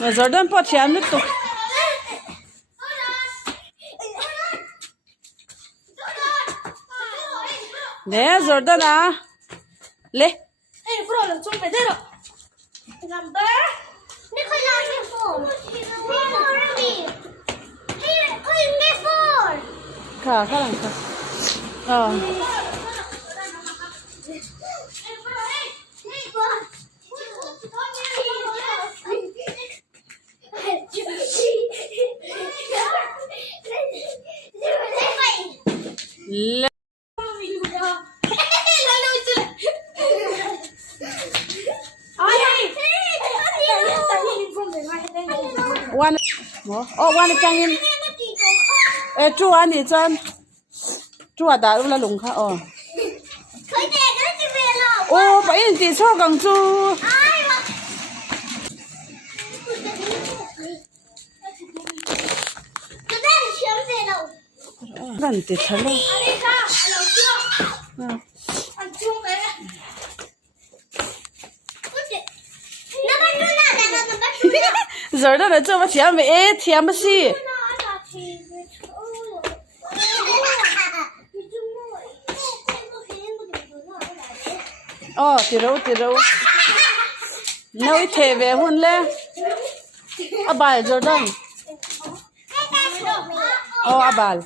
mà Jordan pot chém nước tục nè Jordan à lê khá khá lắm khá lê one oh one trang in chú anh đi chân chú à đã là lùng khá ô vậy thì cho càng chú gần thì thật luôn giờ đó là cho mà chém mẹ chém mà gì thì đâu nói thế về hôn lẽ à bài giờ đây à bài